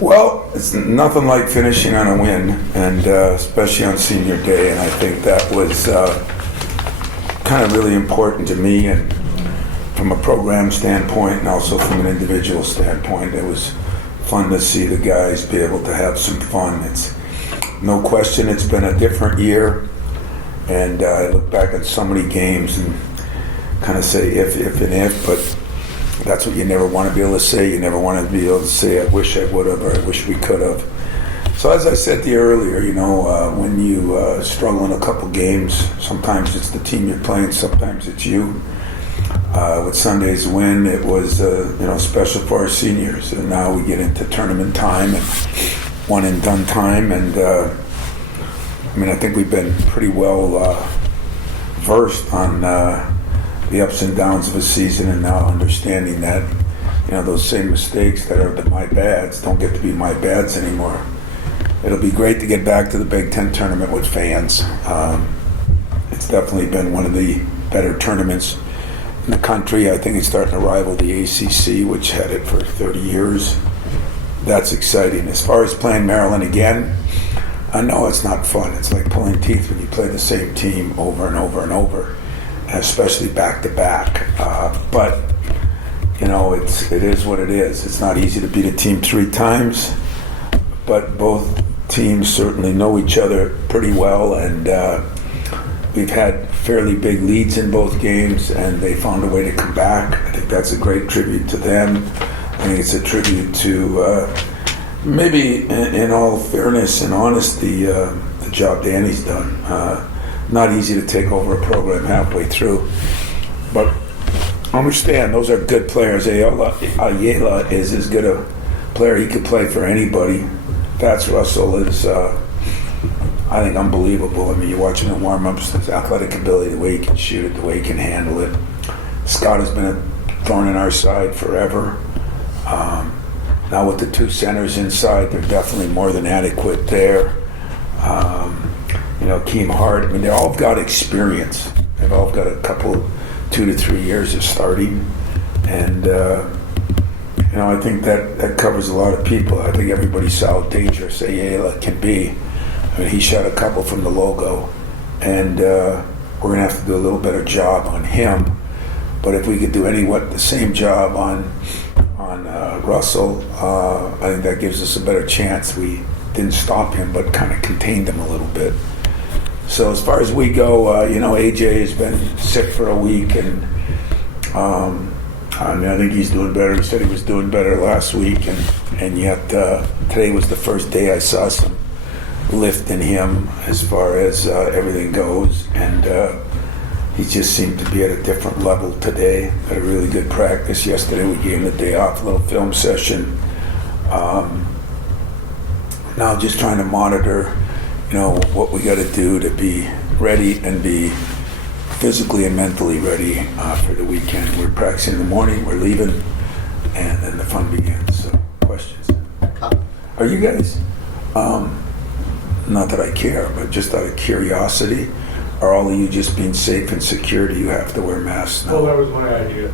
Well, it's nothing like finishing on a win, and especially on senior day, and I think that was kind of really important to me, and from a program standpoint and also from an individual standpoint. It was fun to see the guys be able to have some fun. It's no question it's been a different year, and I look back at so many games and kind of say if, but that's what you never want to be able to say. You never want to be able to say, I wish I would have, or I wish we could have. So as I said to you earlier, when you struggle in a couple games, sometimes it's the team you're playing, sometimes it's you. With Sunday's win, it was special for our seniors, and now we get into tournament time and one and done time, and I think we've been pretty well versed on the ups and downs of a season, and now understanding that those same mistakes that are the my bads don't get to be my bads anymore. It'll be great to get back to the Big Ten tournament with fans. It's definitely been one of the better tournaments in the country. I think it's starting to rival the ACC, which had it for 30 years. That's exciting. As far as playing Maryland again, I know it's not fun. It's like pulling teeth when you play the same team over and over and over, especially back to back. But it is what it is. It's not easy to beat a team 3 times, but both teams certainly know each other pretty well, and we've had fairly big leads in both games, and they found a way to come back. I think that's a great tribute to them. I think it's a tribute to maybe, in all fairness and honesty, the job Danny's done. Not easy to take over a program halfway through, but understand those are good players. Ayala is as good a player he could play for anybody. That's Russell is, I think, unbelievable. I mean, you watch him in warm-ups, his athletic ability, the way he can shoot it, the way he can handle it. Scott has been a thorn in our side forever. Now with the 2 centers inside, they're definitely more than adequate there. Keem Hart, they all got experience. They've all got a couple, 2 to 3 years of starting. And, I think that covers a lot of people. I think everybody saw how dangerous Ayala can be. He shot a couple from the logo. And we're going to have to do a little better job on him. But if we could do the same job on Russell, I think that gives us a better chance. We didn't stop him, but kind of contained him a little bit. So as far as we go, AJ has been sick for a week, and I think he's doing better. He said he was doing better last week, and yet today was the first day I saw some lift in him as far as everything goes, and he just seemed to be at a different level today. Had a really good practice yesterday. We gave him the day off, a little film session. Now just trying to monitor, what we got to do to be ready and be physically and mentally ready for the weekend. We're practicing in the morning, we're leaving, and then the fun begins. So, questions? Are you guys, not that I care, but just out of curiosity, are all of you just being safe and secure? Do you have to wear masks now? Well, that was my idea.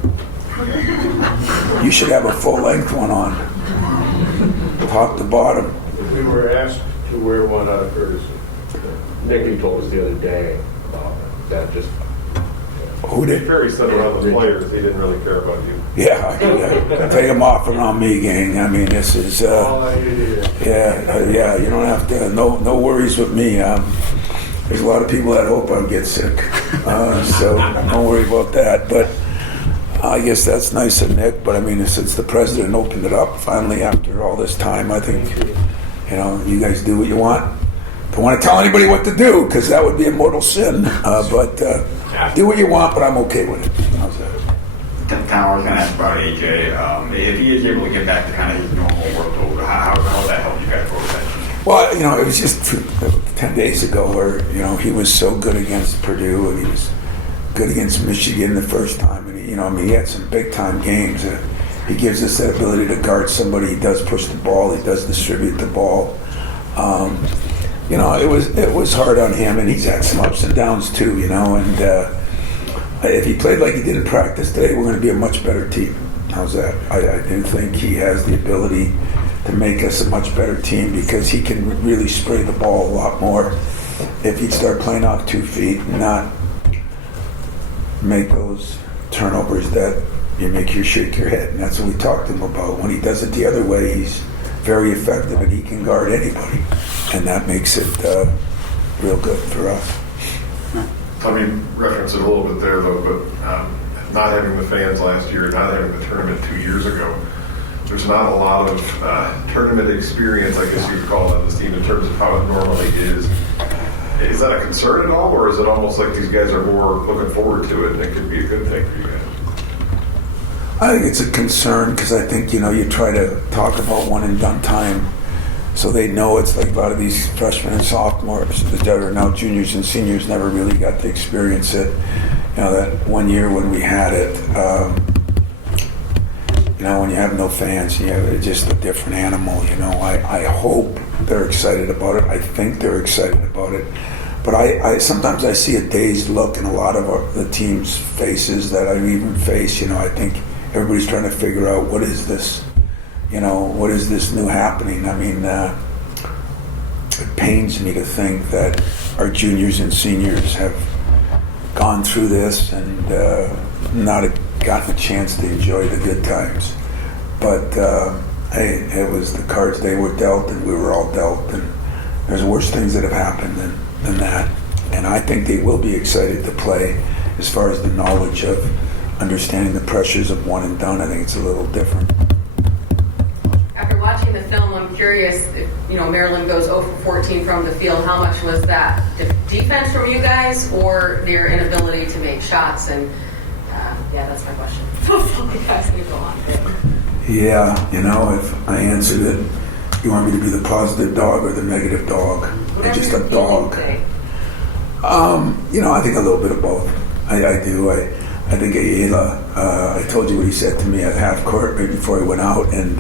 You should have a full-length one on, top to bottom. We were asked to wear one out of courtesy. Nicky told us the other day about that. Just who did? Ferry said around the players, he didn't really care about you. Yeah, take them off and on me, gang. This is, yeah, you don't have to, no worries with me. There's a lot of people that hope I get sick, so don't worry about that. But I guess that's nice of Nick, but since the president opened it up finally after all this time, I think, you guys do what you want. Don't want to tell anybody what to do, because that would be a mortal sin, but do what you want, but I'm okay with it. How's that? Kind of, I was going to ask about AJ. If he is able to get back to kind of his normal workload, how does that help you guys for that? Well, it was just 10 days ago where, he was so good against Purdue, and he was good against Michigan the first time. And, he had some big-time games. He gives us that ability to guard somebody. He does push the ball. He does distribute the ball. It was hard on him, and he's had some ups and downs too, and if he played like he did in practice today, we're going to be a much better team. How's that? I do think he has the ability to make us a much better team because he can really spray the ball a lot more if he'd start playing off 2 feet and not make those turnovers that you make you shake your head. And that's what we talked to him about. When he does it the other way, he's very effective and he can guard anybody. And that makes it real good for us. I mean, reference it a little bit there, though, but not having the fans last year, not having the tournament 2 years ago, there's not a lot of tournament experience, I guess you would call it, on this team in terms of how it normally is. Is that a concern at all, or is it almost like these guys are more looking forward to it and it could be a good thing for you guys? I think it's a concern because I think, you try to talk about one and done time so they know. It's like a lot of these freshmen and sophomores that are now juniors and seniors never really got to experience it. That 1 year when we had it, when you have no fans, it's just a different animal. I hope they're excited about it. I think they're excited about it. But I sometimes I see a dazed look in a lot of the team's faces that I even face. I think everybody's trying to figure out what is this, what is this new happening. I mean, it pains me to think that our juniors and seniors have gone through this and not gotten a chance to enjoy the good times. But hey, it was the cards they were dealt, and we were all dealt. And there's worse things that have happened than that. And I think they will be excited to play. As far as the knowledge of understanding the pressures of one and done, I think it's a little different. After watching the film, I'm curious if, Maryland goes 0 for 14 from the field, how much was that defense from you guys or their inability to make shots? And that's my question. You guys can go on. Yeah, if I answered it, you want me to be the positive dog or the negative dog? Whatever Just you're a dog. today. I think a little bit of both. I do. I think Ayala, I told you what he said to me at half court right before he went out, and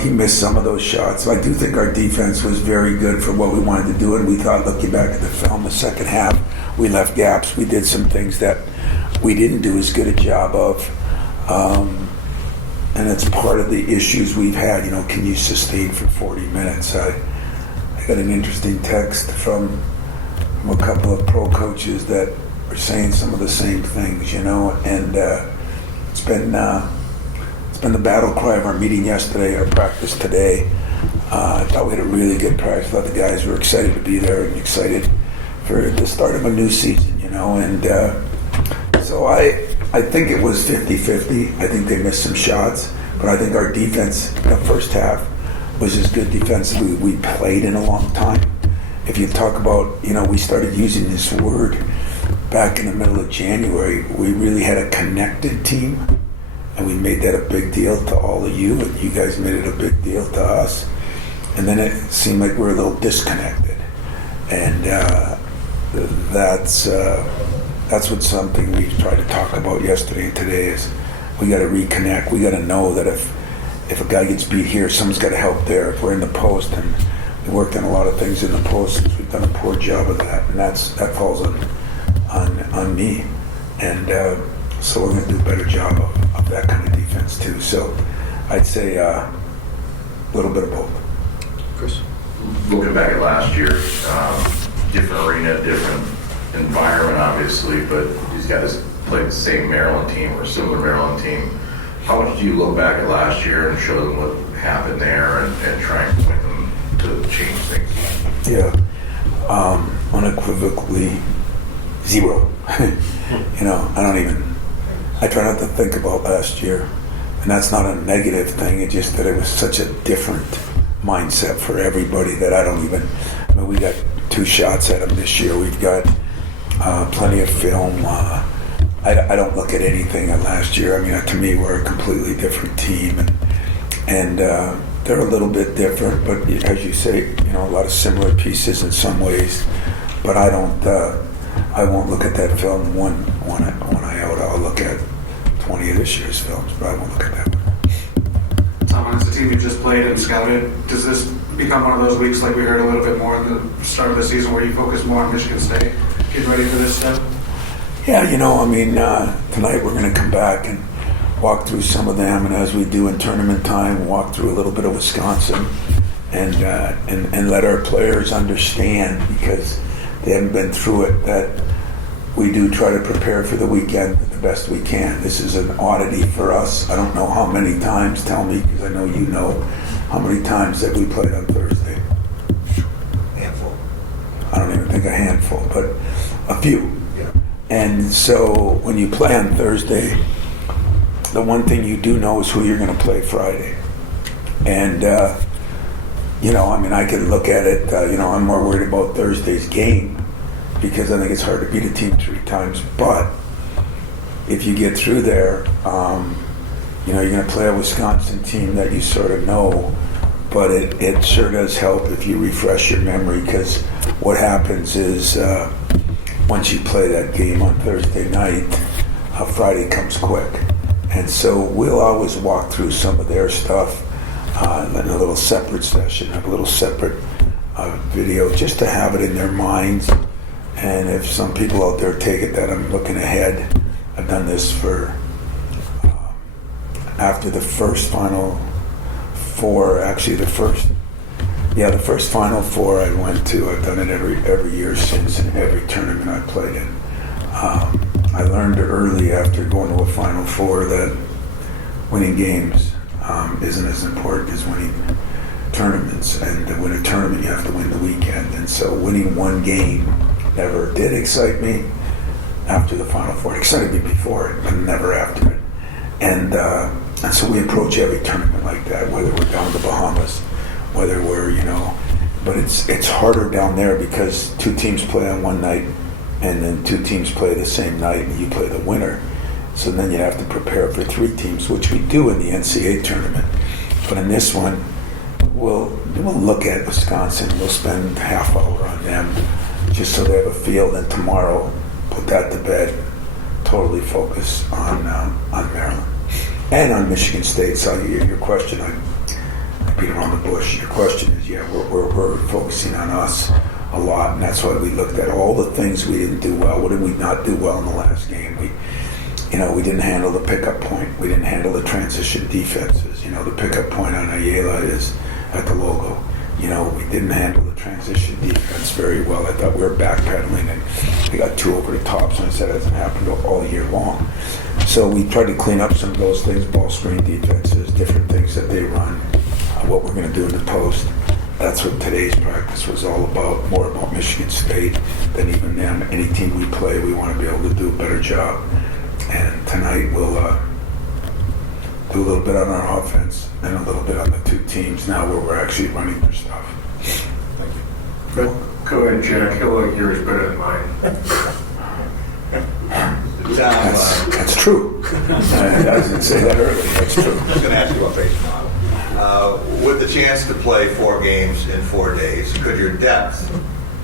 he missed some of those shots. So I do think our defense was very good for what we wanted to do, and we thought, looking back at the film, the second half, we left gaps. We did some things that we didn't do as good a job of, and it's part of the issues we've had. Can you sustain for 40 minutes? I got an interesting text from a couple of pro coaches that are saying some of the same things, and it's been the battle cry of our meeting yesterday, our practice today. I thought we had a really good practice. I thought the guys were excited to be there and excited for the start of a new season, and so I think it was 50-50. I think they missed some shots, but I think our defense in the first half was as good defensively we played in a long time. If you talk about, we started using this word back in the middle of January. We really had a connected team, and we made that a big deal to all of you, and you guys made it a big deal to us. And then it seemed like we were a little disconnected, and that's what something we tried to talk about yesterday and today is we got to reconnect. We got to know that if a guy gets beat here, someone's got to help there. If we're in the post, and we worked on a lot of things in the post, we've done a poor job of that, and that falls on me. And so we're going to do a better job of that kind of defense too. So I'd say a little bit of both. Chris? Looking back at last year, different arena, different environment, obviously, but these guys played the same Maryland team or similar Maryland team. How much do you look back at last year and show them what happened there and try and point them to change things? Yeah, unequivocally zero. I try not to think about last year, and that's not a negative thing. It's just that it was such a different mindset for everybody that we got 2 shots at them this year. We've got plenty of film. I don't look at anything at last year. To me, we're a completely different team, and they're a little bit different, but as you say, a lot of similar pieces in some ways. But I won't look at that film one iota. I'll look at 20 of this year's films, but I won't look at that one. Tom, as a team you just played and scouted, does this become one of those weeks like we heard a little bit more at the start of the season where you focus more on Michigan State, getting ready for this stuff? Yeah, tonight we're going to come back and walk through some of them, and as we do in tournament time, walk through a little bit of Wisconsin, and let our players understand, because they haven't been through it, that we do try to prepare for the weekend the best we can. This is an oddity for us. I don't know how many times, tell me, because I know you know, how many times that we played on Thursday. Handful. I don't even think a handful, but a few. Yeah. And so when you play on Thursday, the one thing you do know is who you're going to play Friday. And, I can look at it, I'm more worried about Thursday's game, because I think it's hard to beat a team 3 times. But if you get through there, you're going to play a Wisconsin team that you sort of know, but it sure does help if you refresh your memory, because what happens is once you play that game on Thursday night, Friday comes quick. And so we'll always walk through some of their stuff in a little separate session, have a little separate video, just to have it in their minds. And if some people out there take it that I'm looking ahead, I've done this for after the first Final Four, actually the first Final Four I went to. I've done it every year since, in every tournament I played in. I learned early after going to a Final Four that winning games isn't as important as winning tournaments. And to win a tournament, you have to win the weekend. And so winning one game never did excite me after the Final Four. It excited me before it, but never after it. And so we approach every tournament like that, whether we're down in the Bahamas, whether we're, but it's harder down there because 2 teams play on one night, and then 2 teams play the same night, and you play the winner. So then you have to prepare for 3 teams, which we do in the NCAA tournament. But in this one, we'll look at Wisconsin. We'll spend half hour on them just so they have a feel. And tomorrow, put that to bed. Totally focus on Maryland and on Michigan State. So your question, I beat around the bush. Your question is, we're focusing on us a lot, and that's why we looked at all the things we didn't do well. What did we not do well in the last game? We didn't handle the pickup point. We didn't handle the transition defenses. The pickup point on Ayala is at the logo. We didn't handle the transition defense very well. I thought we were backpedaling, and we got 2 over the tops, and I said it hasn't happened all year long. So we tried to clean up some of those things, ball screen defenses, different things that they run, what we're going to do in the post. That's what today's practice was all about, more about Michigan State than even them. Any team we play, we want to be able to do a better job. And tonight we'll do a little bit on our offense and a little bit on the 2 teams now where we're actually running their stuff. Thank you. But go ahead, Jack. He'll like yours better than mine. That's true. I didn't say that earlier. That's true. I was going to ask you about base model. With the chance to play 4 games in 4 days, could your depth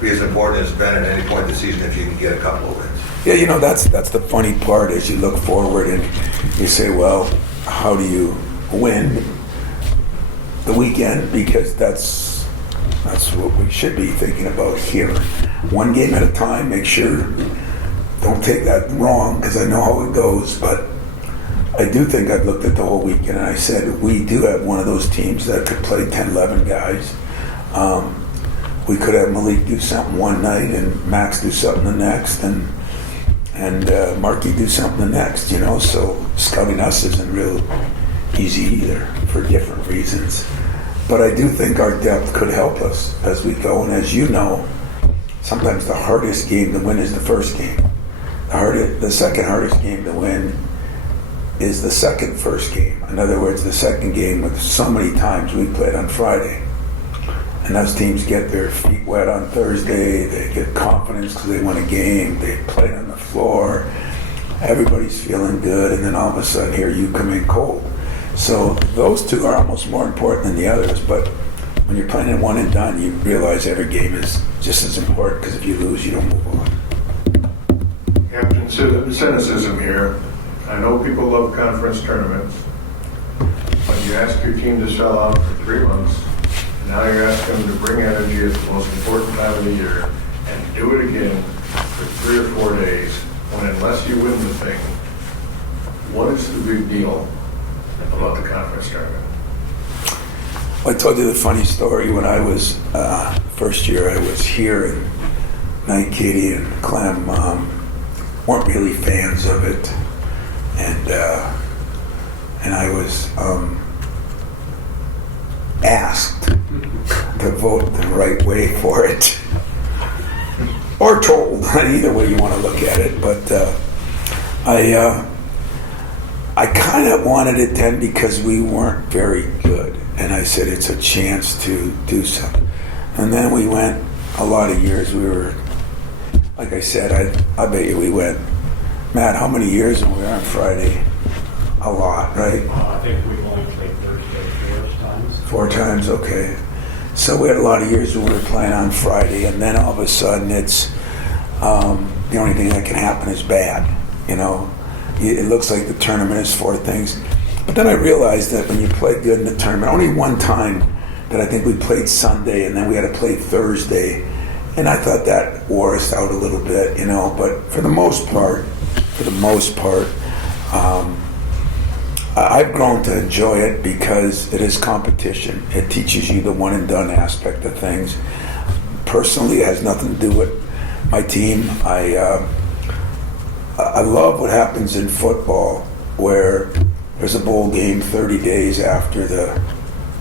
be as important as it's been at any point this season if you can get a couple of wins? Yeah, that's the funny part as you look forward and you say, well, how do you win the weekend? Because that's what we should be thinking about here. 1 game at a time. Make sure, don't take that wrong, because I know how it goes, but I do think I've looked at the whole weekend and I said we do have one of those teams that could play 10, 11 guys. We could have Malik do something one night and Max do something the next, and Markey do something the next, so scouting us isn't real easy either for different reasons. But I do think our depth could help us as we go, and as you know, sometimes the hardest game to win is the first game. The second hardest game to win is the second first game. In other words, the second game, with so many times we played on Friday. And those teams get their feet wet on Thursday, they get confidence because they won a game, they played on the floor, everybody's feeling good, and then all of a sudden here you come in cold. So those 2 are almost more important than the others, but when you're playing in one and done, you realize every game is just as important, because if you lose, you don't move on. Captain cynicism here. I know people love conference tournaments. When you ask your team to sell out for 3 months, now you're asking them to bring energy at the most important time of the year and do it again for 3 or 4 days, when unless you win the thing, What is the big deal about the conference tournament? I told you the funny story when I was, first year I was here, and Night Katie and Clem weren't really fans of it. And I was asked to vote the right way for it. Or told, either way you want to look at it. But I kind of wanted it then because we weren't very good. And I said it's a chance to do something. And then we went a lot of years. We were, like I said, I bet you we went, Matt, how many years when we were on Friday? A lot, right? I think we've only played Thursday 4 times. 4 times, okay. So we had a lot of years when we were playing on Friday, and then all of a sudden it's the only thing that can happen is bad. You know, it looks like the tournament is 4 things. But then I realized that when you play good in the tournament, only one time that I think we played Sunday, and then we had to play Thursday, and I thought that wore us out a little bit, you know. But for the most part, I've grown to enjoy it because it is competition. It teaches you the one and done aspect of things. Personally, it has nothing to do with my team. I love what happens in football, where there's a bowl game 30 days after the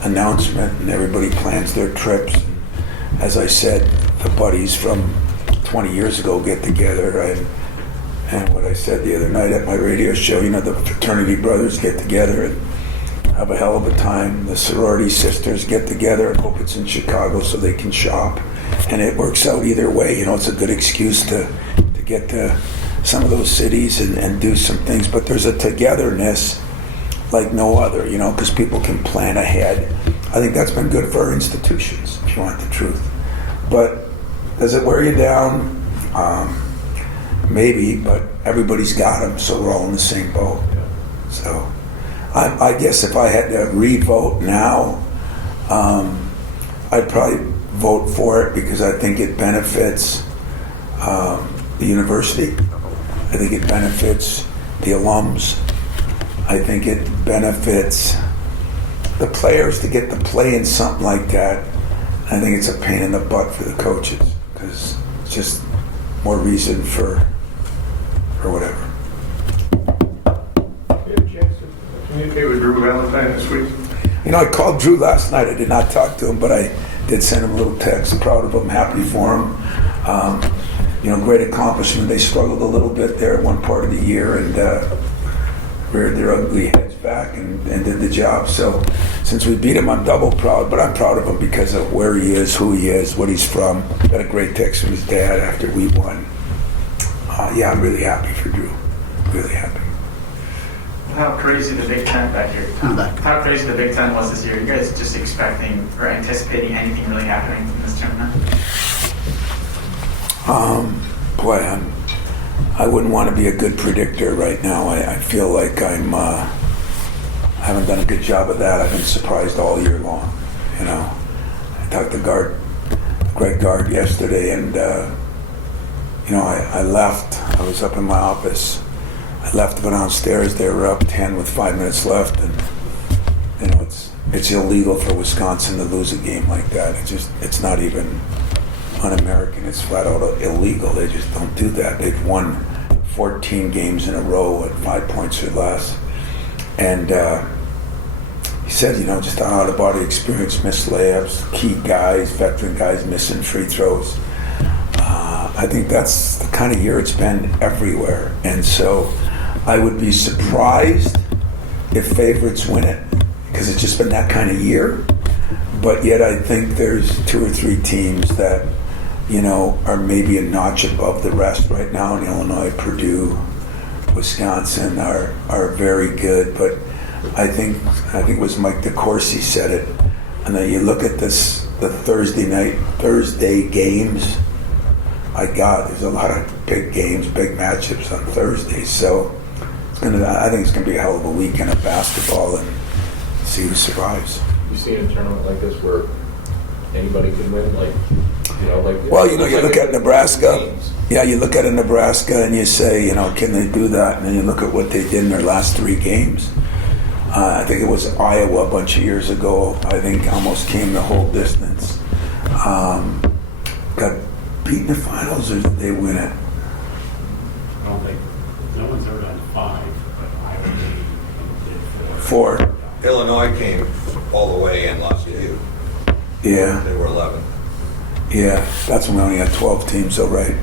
announcement, and everybody plans their trips. As I said, the buddies from 20 years ago get together, and what I said the other night at my radio show, you know, the fraternity brothers get together and have a hell of a time. The sorority sisters get together and hope it's in Chicago so they can shop. And it works out either way. You know, it's a good excuse to get to some of those cities and do some things. But there's a togetherness like no other, you know, because people can plan ahead. I think that's been good for our institutions, if you want the truth. But does it wear you down? Maybe, but everybody's got them, so we're all in the same boat. So I guess if I had to re-vote now, I'd probably vote for it because I think it benefits the university. I think it benefits the alums. I think it benefits the players to get to play in something like that. I think it's a pain in the butt for the coaches because it's just more reason for whatever. You had a chance to communicate with Drew Valentine this week? You know, I called Drew last night. I did not talk to him, but I did send him a little text. Proud of him, happy for him. You know, great accomplishment. They struggled a little bit there at one part of the year and reared their ugly heads back and did the job. So since we beat him, I'm double proud, but I'm proud of him because of where he is, who he is, what he's from. Got a great text from his dad after we won. Yeah, I'm really happy for Drew. Really happy. How crazy the Big Ten back here. How crazy the Big Ten was this year. You guys just expecting or anticipating anything really happening in this tournament? Boy, I wouldn't want to be a good predictor right now. I feel like I haven't done a good job of that. I've been surprised all year long. You know, I talked to Greg Gard yesterday, and you know, I left. I was up in my office. I left, went downstairs. They were up 10 with 5 minutes left, and you know, it's illegal for Wisconsin to lose a game like that. It's not even un-American. It's flat out illegal. They just don't do that. They've won 14 games in a row at 5 points or less. And he said, you know, just an out-of-body experience, missed layups, key guys, veteran guys missing free throws. I think that's the kind of year it's been everywhere. And so I would be surprised if favorites win it because it's just been that kind of year. But yet I think there's 2 or 3 teams that, you know, are maybe a notch above the rest right now. In Illinois, Purdue, Wisconsin are very good. But I think it was Mike DeCourcy said it. And then you look at the Thursday games. My God, there's a lot of big games, big matchups on Thursdays. So I think it's gonna be a hell of a weekend of basketball and see who survives. You see a tournament like this where anybody could win, like You know, like. Well, you know, you look at Nebraska. Teams. Yeah, you look at Nebraska and you say, can they do that? And then you look at what they did in their last 3 games. I think it was Iowa a bunch of years ago. I think almost came the whole distance. Got beat in the finals, or did they win it? I don't think, no one's ever done 5, but I would did 4. Illinois came all the way and lost to you. Yeah, They were 11. yeah. That's when we only had 12 teams, so right.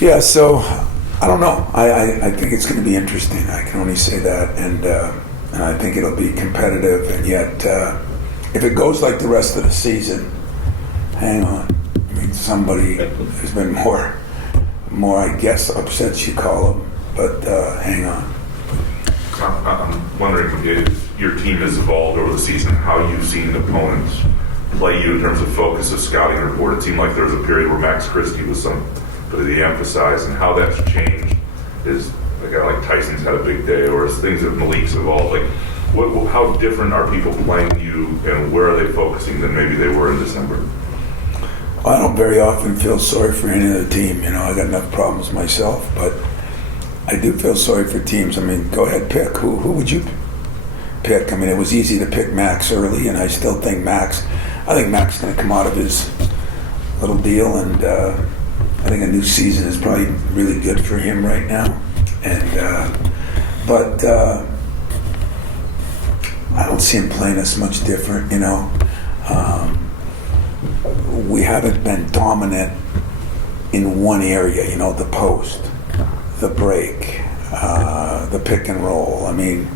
Yeah, so I don't know. I think it's going to be interesting. I can only say that, and I think it'll be competitive. And yet, if it goes like the rest of the season, hang on. I mean, somebody has been more, I guess, upsets you call them, but hang on. I'm wondering if your team has evolved over the season, how you've seen opponents play you in terms of focus of scouting report. It seemed like there was a period where Max Christie was somebody they emphasized, and how that's changed is a guy like Tyson's had a big day, or as things that Malik's evolved. Like, how different are people playing you, and where are they focusing than maybe they were in December? I don't very often feel sorry for any other team. I got enough problems myself, but I do feel sorry for teams. I mean, go ahead, pick. Who would you pick? I mean, it was easy to pick Max early, and I still think Max is going to come out of his little deal, and I think a new season is probably really good for him right now. And but I don't see him playing us much different. We haven't been dominant in one area. The post, the break, the pick and roll. I mean,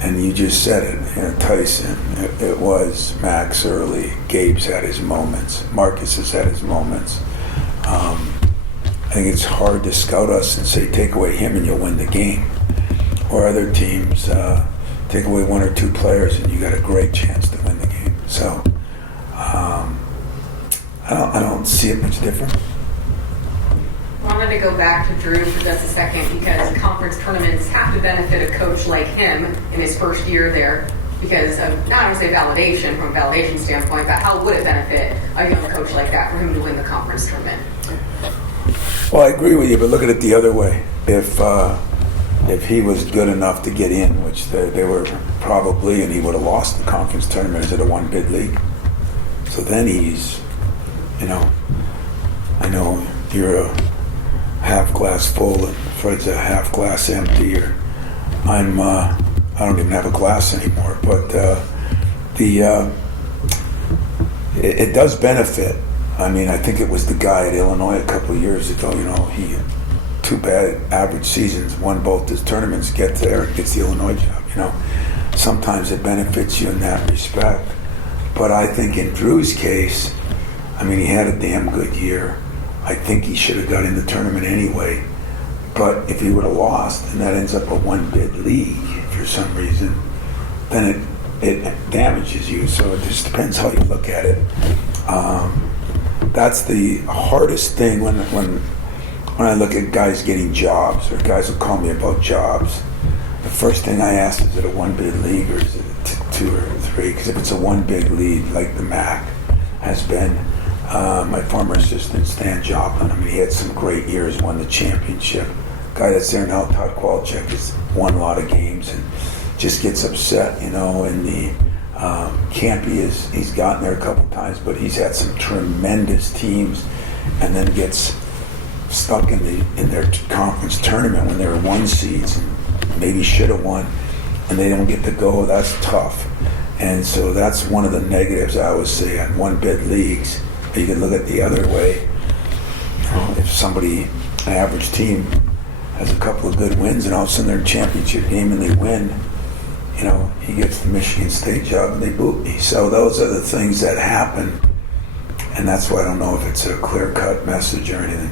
and you just said it. Tyson. It was Max early. Gabe's had his moments. Marcus has had his moments. I think it's hard to scout us and say, take away him and you'll win the game. Or other teams, take away 1 or 2 players and you got a great chance to win the game. So I don't see it much different. I wanted to go back to Drew for just a second, because conference tournaments have to benefit a coach like him in his first year there, because of, not only say validation from a validation standpoint, but how would it benefit a young coach like that for him to win the conference tournament? Well, I agree with you, but look at it the other way. If he was good enough to get in, which they were probably, and he would have lost the conference tournament, is it a 1-bid league? So then he's, I know you're a half glass full and Fred's a half glass empty, or I don't even have a glass anymore, but it does benefit. I mean, I think it was the guy at Illinois a couple of years ago, he had 2 bad average seasons, won both his tournaments, gets there and gets the Illinois job, Sometimes it benefits you in that respect. But I think in Drew's case, I mean, he had a damn good year. I think he should have got in the tournament anyway. But if he would have lost and that ends up a 1-bid league for some reason, then it damages you. So it just depends how you look at it. That's the hardest thing when I look at guys getting jobs, or guys will call me about jobs. The first thing I ask, is it a 1-bid league or is it 2 or 3? Because if it's a 1-bid league, like the MAC has been, my former assistant Stan Joplin, I mean, he had some great years, won the championship. Guy that's there now, Todd Kowalczyk, has won a lot of games and just gets upset, in the Campy he's gotten there a couple times, but he's had some tremendous teams, and then gets stuck in their conference tournament when they were 1 seeds and maybe should have won, and they don't get to go. That's tough. And so that's one of the negatives I always say on 1-bid leagues. You can look at the other way. If somebody, an average team, has a couple of good wins and all of a sudden they're in a championship game and they win, he gets the Michigan State job and they boot me. So those are the things that happen, and that's why I don't know if it's a clear-cut message or anything.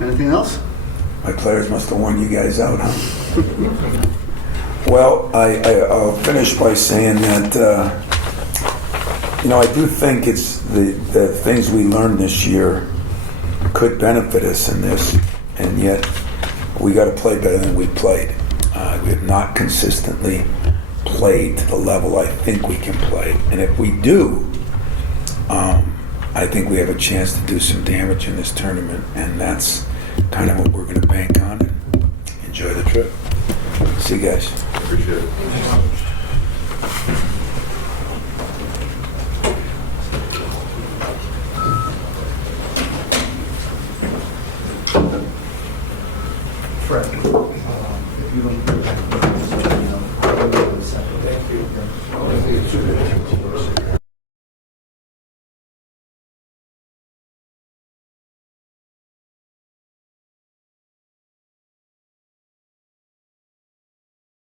Anything else? My players must have worn you guys out, huh? Well, I'll finish by saying that, I do think it's the things we learned this year could benefit us in this, and yet we got to play better than we played. We have not consistently play to the level I think we can play. And if we do, I think we have a chance to do some damage in this tournament, and that's kind of what we're going to bank on. And enjoy the trip. See you guys. Appreciate it. Fred, if you don't bring back the second. Thank you.